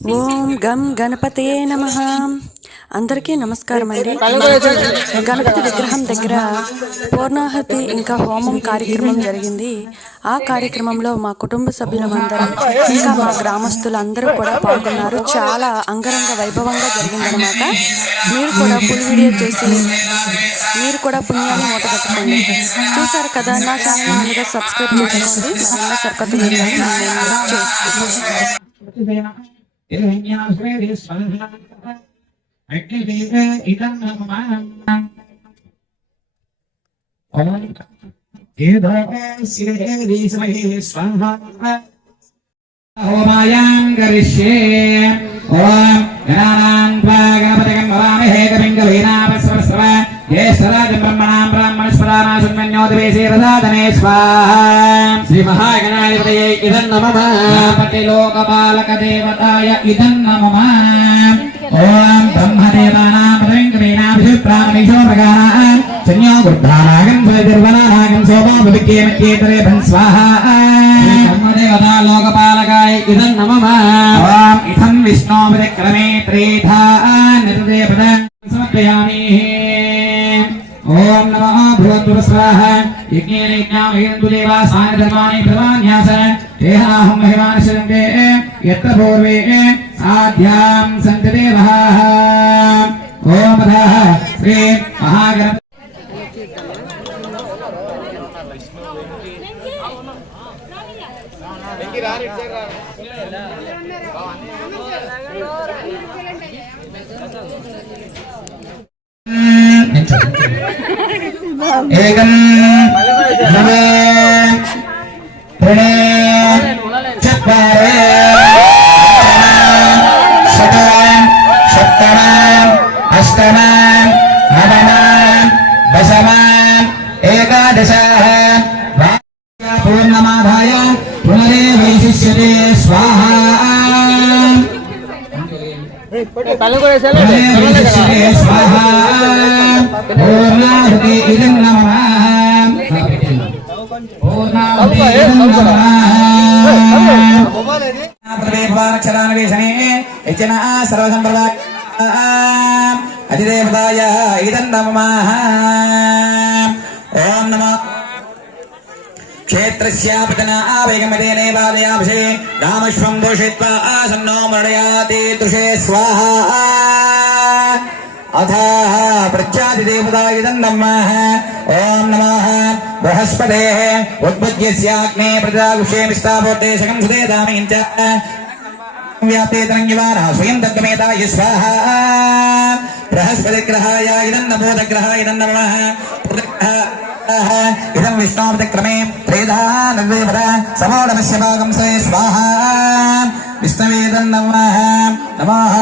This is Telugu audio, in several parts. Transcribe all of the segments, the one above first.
ఓం గం గణపతయే నమ. అందరికీ నమస్కారం అండి. గణపతి విగ్రహం దగ్గర పూర్ణాహతి ఇంకా హోమం కార్యక్రమం జరిగింది. ఆ కార్యక్రమంలో మా కుటుంబ సభ్యులమందరం ఇంకా మా గ్రామస్తులందరూ కూడా పాల్గొన్నారు. చాలా అంగరంగ వైభవంగా జరిగిందనమాట మీరు కూడా ఫుల్ వీడియో చూసి మీరు కూడా పుణ్యాన్ని మూటగట్టుకోండి చూసారు కదా నా ఛానల్ ముందుగా సబ్స్క్రైబ్ చేసుకోండి. సరికొత్త చేస్తాను హోమాయం కరిష్యే ఓం గణానా శ్రీమన్యోదవేశీరసాదనే స్వాహ. శ్రీమహాగణాధిపతయే ఇదం నమః. పటిలోకపాలక దేవతాయ ఇదం నమః. ఓం బ్రహ్మదేవానాం పదవింకమేనాభిప్రాణమిషో ప్రకారాన్ సంయో గుర్ధానాగం స్వజర్వనానాగం శోభో వివిక్యేమక్యేతరే భం స్వాహా. బ్రహ్మదేవతా లోకపాలకాయ ఇదం నమః. ఓం ఇదం విష్ణోపరిక్రమే త్రేధా. నిరదే పద సమర్పయామి. ओम नमः भूतुरस्राः यज्ञेन यज्ञामयन्तु देवासाय धर्माणि भवान्यास देहाहं महिमान् सन्ते यत्र पूर्वे साध्यां सन्ति देवाः ओम अधः श्री महागण Thank you. एकं द्वे त्रीणि चत्वारि षट् सप्तम अष्टम नवम दशम एकादश पूर्णमाधाय पुनरेवैशिष्यते स्वाहा पुनरेवैशिष्यते स्वाहा पूर्णाहुति इदं नमः पूर्णाहुति इदं नमः ప్రవేశనే యచన సర్వసంప్రదాయ అధిదేవతాయ ఇదం నమ ఓం నమ क्षेत्रस्यापतनावेगमतेनेवादयाभिषे रामश्वं दोषयित्वा आसन्नो मरणयाति दृशे स्वाहा अथः प्रत्यादिदेवता इदं नमः ॐ नमः। बृहस्पतेः। उद्बुद्ध्यस्याग्ने प्रजागुषे मिष्टाभूते शकं सुदे दामयं च व्याप्ते स्वयं स्वाहा। इदं इदं नमः इदं त्रेधा भागं स स्वाहा। नमः नमः।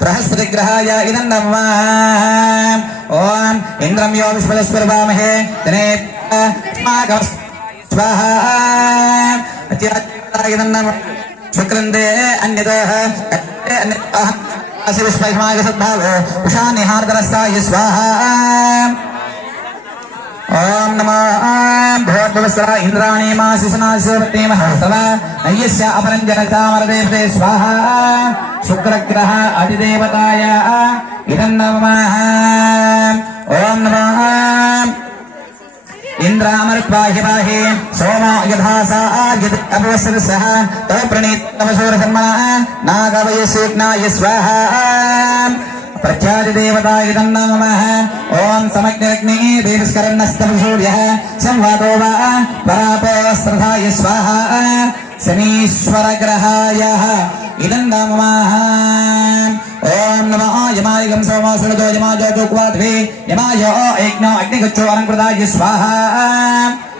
బృహస్పతిగ్రహాయ ఇదం నమః ఓం ఇంద్రం యో విశ్వదస్వర్వామహే తనే స్వాహా. అత్యాత్మాయ నమః శుక్రందే అన్యతః. అన్యతః. విశ్వమాగ సద్భావో. ఉషానిహార్దరస్తాయ స్వాహ. ఓం నమో భగవద్వస్ర ఇంద్రాణి మా మాసిసనాశివతే మహోత్సవ నయ్యస్య అపరం జనకామరదేవతే స్వాహ. శుక్రగ్రహ అధిదేవతాయ ఇదం నమః. ఓం నమో ఇంద్రామర్పాహి పాహి సోమో యథా సా యద్ అపవస్ర సహ తవ ప్రణీత తవ శూరశర్మణ నాగవయశేగ్నాయ प्रत्यादिदेवताय तन्नो नमः। ॐ समग्निरग्निः देवस्करन्नस्तम सूर्यः संवादो वा परापोस्रधाय स्वाहा। इदं नमः यमाय स्वाहा।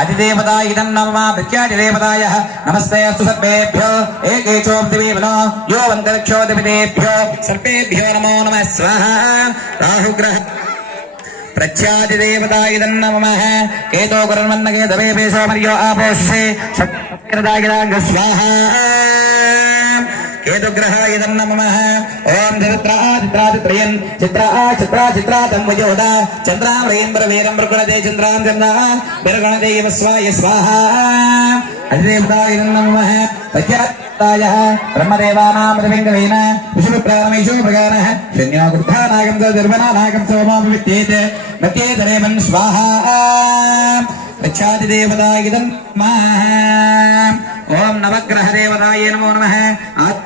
అతిదేవత ఇదం నమ ప్రత్యాదిదేవతాయ నమస్తే అస్తు సర్వేభ్యో ఏకేచోం దివీవనో యో వంతరిక్షో దివిదేభ్యో సర్వేభ్యో నమో నమః స్వాహ రాహుగ్రహ ప్రత్యాదిదేవతాయిదన్నమః కేతో కురన్మన్నగే దవే పేశో మర్యో ఆపోషే సత్కరదాగిదాంగ స్వాహ కేతుగ్రహాయిదన్నమః ఓం చరిత్రాదిత్రాదిత్రయన్ చిత్రా చిత్రా చిత్రా తన్వయోద చంద్రాం రేంద్ర వీరం మృగుణదే చంద్రాం చంద్ర బిరగణదే ఇవ స్వాయ స్వాహ అధిదేవతాయిదన్నమః ప్రత్యాత్తాయ బ్రహ్మదేవానాం రవింగళేన విష్ణుప్రాణమేషో ప్రగానః శన్యో గుర్ధానాగం దుర్వనానాగం సోమాపవిత్యేత్ నకేతరేమన్ స్వాహా ప్రఖ్యాతిదేవతాయిదం ఓం నవగ్రహదేవతాయ నమో నమః ఆత్మాయ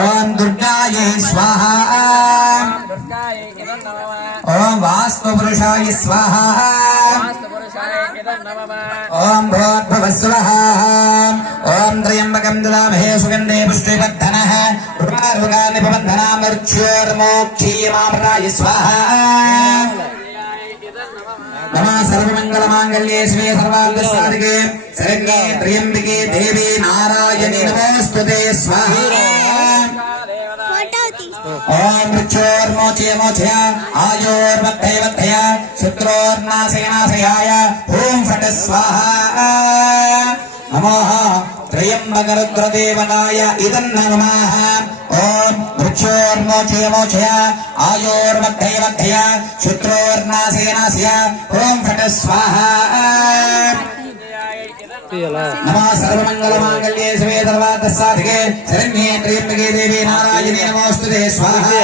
ఓం దుర్గాయై స్వాహ. ఓం వాస్తు పురుషాయ స్వాహ. ఓం భోద్భవ స్వహ ఓం త్రయంబకం దదామహే సుగంధే పుష్టివర్ధనః. రుగారుగాని పవంధనామర్చ్యోర్మోక్షీయమాప్రాయ స్వాహా. నమా సర్వమంగళమాంగళ్యే శివే సర్వార్థసాధికే. శరణ్యే త్రయంబికే దేవి నారాయణి. నమోస్తుతే స్వాహ. ఓం మృక్షోర్మోచయ మోచయ ఆయోర్వద్ధయ వద్ధయ శత్రోర్నాశయనాశయాయ ఓం ఫట స్వాహ. నమో త్రయంబకరుద్రదేవనాయ ఇదం నమః. ఓం వృక్షోర్మోచయ మోచయ ఆయోర్వద్ధయ వద్ధయ శత్రోర్నాశయనాశయ ఓం ఫట స్వాహ. నమో సర్వమంగళమాంగళ్యే శివే సర్వార్థ సాధికే శరణ్యే త్రయంబకే దేవి నారాయణి నమోస్తుతే స్వాహా.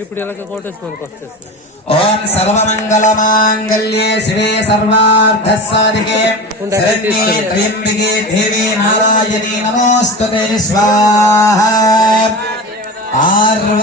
ఇప్పుడు ఎలాగ మనకు వస్తుంది? ఓం సర్వమంగళమాంగళ్యే శివే సర్వార్థ సాధికే శరణ్యే త్రయంబకే దేవి నారాయణి నమోస్తుతే స్వాహా. ఆర్వ